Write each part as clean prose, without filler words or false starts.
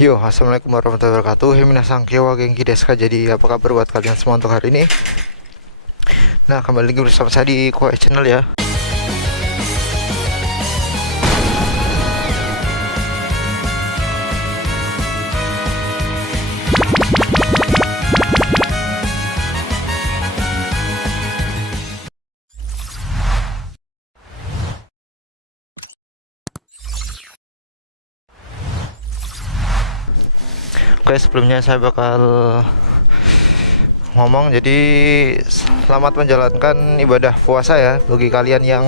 Yo, assalamualaikum warahmatullahi wabarakatuh. Minasan konnichiwa, genki desu ka? Jadi apa kabar buat kalian semua untuk hari ini? Nah, kembali lagi bersama saya di Koe Channel ya. Oke, sebelumnya saya bakal ngomong, jadi selamat menjalankan ibadah puasa ya bagi kalian yang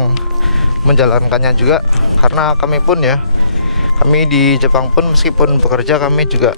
menjalankannya juga, karena kami pun ya, kami di Jepang pun meskipun bekerja kami juga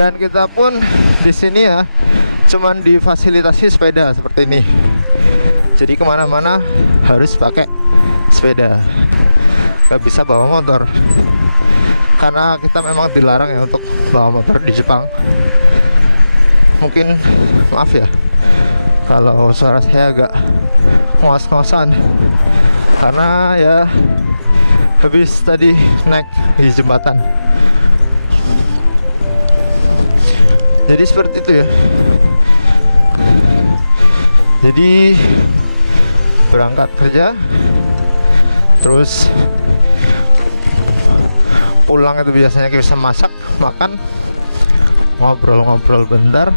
dan kita pun di sini ya cuman difasilitasi sepeda seperti ini, jadi kemana-mana harus pakai sepeda, gak bisa bawa motor karena kita memang dilarang ya untuk bawa motor di Jepang. Mungkin maaf ya kalau suara saya agak ngos-ngosan karena ya habis tadi naik di jembatan. Jadi seperti itu ya. Jadi berangkat kerja, terus pulang itu biasanya kita bisa masak, makan, ngobrol-ngobrol bentar,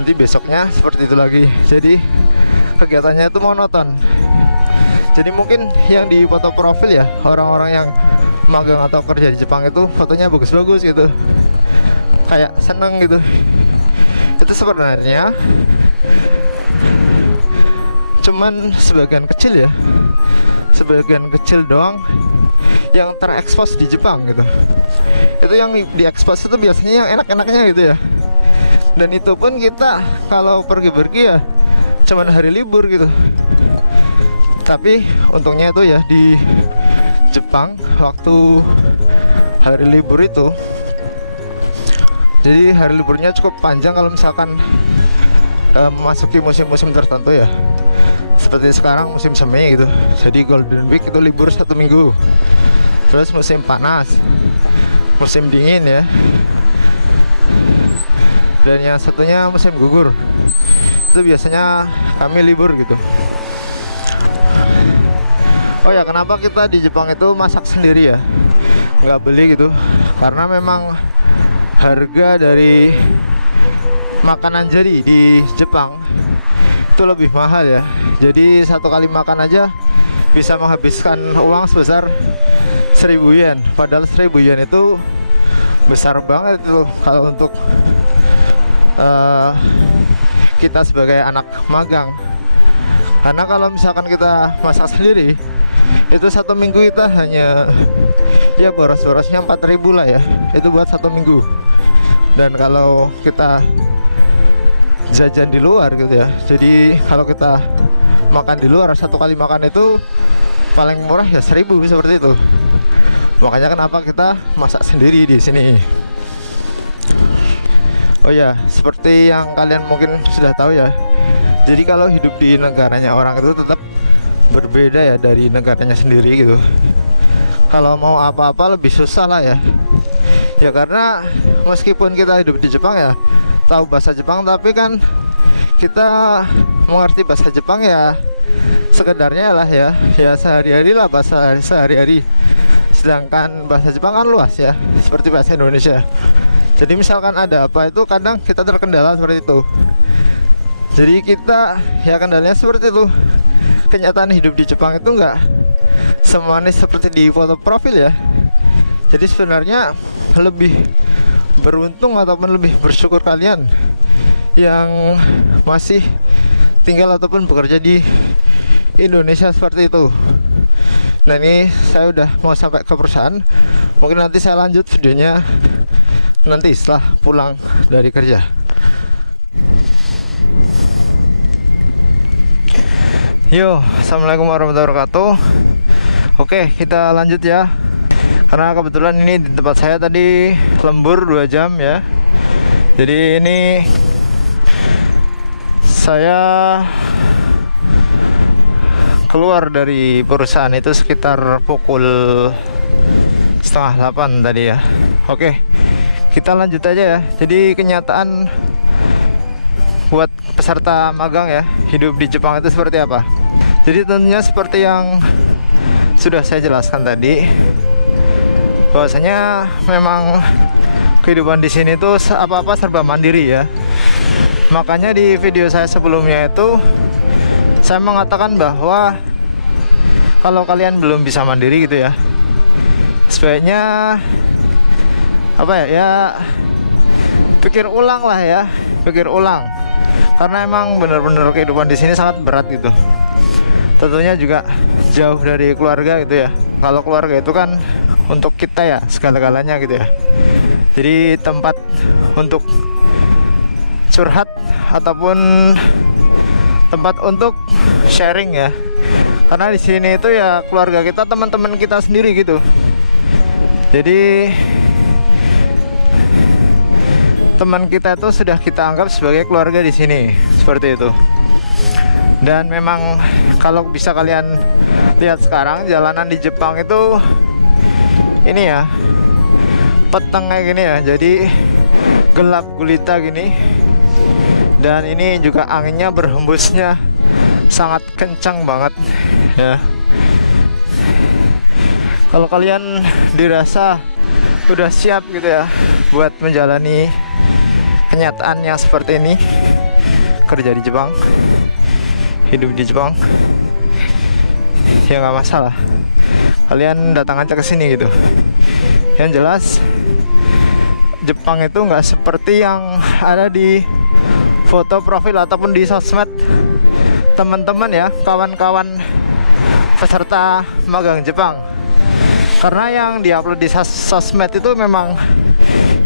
nanti besoknya seperti itu lagi. Jadi kegiatannya itu monoton. Jadi mungkin yang di foto profil ya, orang-orang yang magang atau kerja di Jepang itu fotonya bagus-bagus gitu, kayak seneng gitu. Itu sebenarnya cuman sebagian kecil ya, sebagian kecil doang yang terekspos di Jepang gitu. Itu yang diekspos itu biasanya yang enak-enaknya gitu ya. Dan itu pun kita kalau pergi-pergi ya cuman hari libur gitu. Tapi untungnya itu ya di Jepang waktu hari libur itu, jadi hari liburnya cukup panjang kalau misalkan memasuki musim-musim tertentu ya. Seperti sekarang musim semi gitu, jadi Golden Week itu libur 1 minggu. Terus musim panas, musim dingin ya, dan yang satunya musim gugur, itu biasanya kami libur gitu. Oh ya, kenapa kita di Jepang itu masak sendiri ya, nggak beli gitu? Karena memang harga dari makanan jadi di Jepang itu lebih mahal ya. Jadi satu kali makan aja bisa menghabiskan uang sebesar 1000 yen. Padahal 1000 yen itu besar banget itu kalau untuk kita sebagai anak magang. Karena kalau misalkan kita masak sendiri, itu 1 minggu kita hanya ya boros-borosnya 4000 lah ya, itu buat 1 minggu. Dan kalau kita jajan di luar gitu ya, jadi kalau kita makan di luar, satu kali makan itu paling murah ya 1000, seperti itu. Makanya kenapa kita masak sendiri di sini. Oh ya, seperti yang kalian mungkin sudah tahu ya, jadi kalau hidup di negaranya orang itu tetap berbeda ya dari negaranya sendiri gitu. Kalau mau apa-apa lebih susah lah ya. Ya karena meskipun kita hidup di Jepang ya, tahu bahasa Jepang, tapi kan kita mengerti bahasa Jepang ya sekedarnya lah ya, ya sehari-hari lah, bahasa sehari-hari. Sedangkan bahasa Jepang kan luas ya, seperti bahasa Indonesia. Jadi misalkan ada apa itu kadang kita terkendala seperti itu. Jadi kita ya kendalanya seperti itu. Kenyataan hidup di Jepang itu enggak semanis seperti di foto profil ya. Jadi sebenarnya lebih beruntung ataupun lebih bersyukur kalian yang masih tinggal ataupun bekerja di Indonesia seperti itu. Nah ini saya udah mau sampai ke perusahaan. Mungkin nanti saya lanjut videonya nanti setelah pulang dari kerja. Yo, assalamualaikum warahmatullahi wabarakatuh. Oke, kita lanjut ya. Karena kebetulan ini di tempat saya tadi lembur 2 jam ya. Jadi ini saya keluar dari perusahaan itu sekitar pukul 7:30 tadi ya. Oke, kita lanjut aja ya. Jadi kenyataan buat peserta magang ya, hidup di Jepang itu seperti apa. Jadi tentunya seperti yang sudah saya jelaskan tadi, bahwasanya memang kehidupan di sini tuh apa-apa serba mandiri ya. Makanya di video saya sebelumnya itu saya mengatakan bahwa kalau kalian belum bisa mandiri gitu ya, sebaiknya apa ya, pikir ulang lah ya, pikir ulang. Karena emang bener-bener kehidupan di sini sangat berat gitu. Tentunya juga jauh dari keluarga gitu ya. Kalau keluarga itu kan untuk kita ya, segala-galanya gitu ya. Jadi tempat untuk curhat ataupun tempat untuk sharing ya. Karena di sini itu ya keluarga kita, teman-teman kita sendiri gitu. Jadi teman kita itu sudah kita anggap sebagai keluarga di sini, seperti itu. Dan memang kalau bisa kalian lihat sekarang jalanan di Jepang itu ini ya, peteng kayak gini ya, jadi gelap gulita gini. Dan ini juga anginnya berhembusnya sangat kencang banget ya. Kalau kalian dirasa udah siap gitu ya buat menjalani kenyataan yang seperti ini, kerja di Jepang, hidup di Jepang, ya nggak masalah, kalian datang aja ke sini gitu. Yang jelas Jepang itu nggak seperti yang ada di foto profil ataupun di sosmed teman-teman ya, kawan-kawan peserta magang Jepang. Karena yang diupload di sosmed itu memang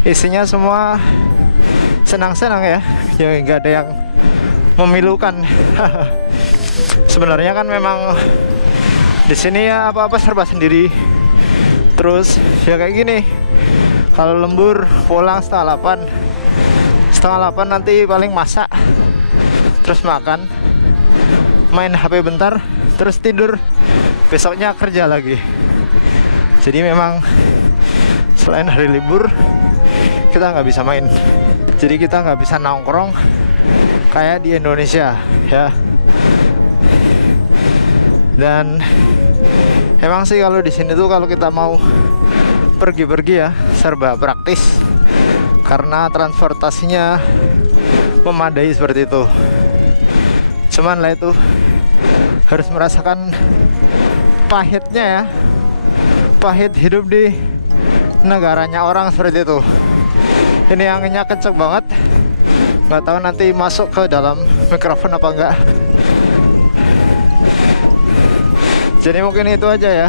isinya semua senang-senang ya, ya nggak ada yang memilukan. Sebenarnya kan memang di sini ya apa-apa serba sendiri. Terus ya kayak gini, kalau lembur pulang setengah 8 nanti paling masak, terus makan, main HP bentar, terus tidur, besoknya kerja lagi. Jadi memang selain hari libur kita nggak bisa main, jadi kita nggak bisa nongkrong kayak di Indonesia ya. Dan emang sih kalau di sini tuh kalau kita mau pergi-pergi ya serba praktis, karena transportasinya memadai seperti itu. Cuman lah itu harus merasakan pahitnya ya, pahit hidup di negaranya orang seperti itu. Ini anginnya kenceng banget, nggak tahu nanti masuk ke dalam mikrofon apa enggak. Jadi mungkin itu aja ya.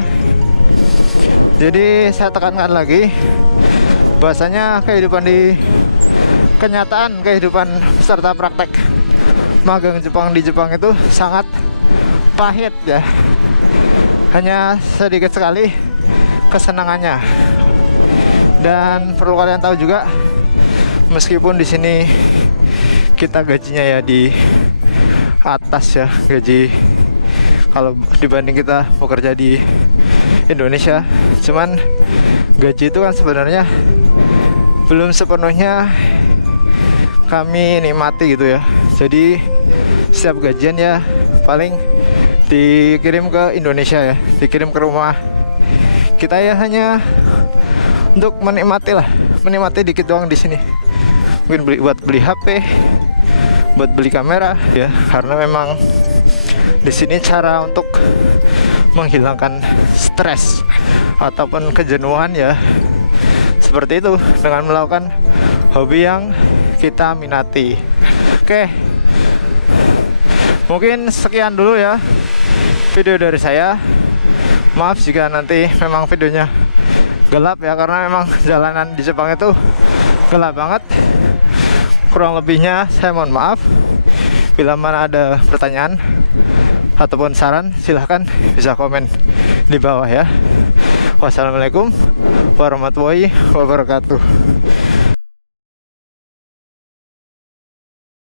Jadi saya tekankan lagi, bahwasanya kehidupan di kenyataan, kehidupan peserta praktek magang Jepang di Jepang itu sangat pahit ya. Hanya sedikit sekali kesenangannya. Dan perlu kalian tahu juga, meskipun di sini kita gajinya ya di atas ya, gaji kalau dibanding kita bekerja di Indonesia, cuman gaji itu kan sebenarnya belum sepenuhnya kami nikmati gitu ya. Jadi setiap gajian ya paling dikirim ke Indonesia ya, dikirim ke rumah kita ya, hanya untuk menikmati lah, menikmati dikit doang di sini. Mungkin buat beli HP, buat beli kamera ya, karena memang di sini cara untuk menghilangkan stres ataupun kejenuhan ya seperti itu, dengan melakukan hobi yang kita minati. Oke, mungkin sekian dulu ya video dari saya. Maaf jika nanti memang videonya gelap ya, karena memang jalanan di Jepang itu gelap banget. Kurang lebihnya saya mohon maaf. Bila mana ada pertanyaan ataupun saran, silahkan bisa komen di bawah ya. Wassalamualaikum warahmatullahi wabarakatuh.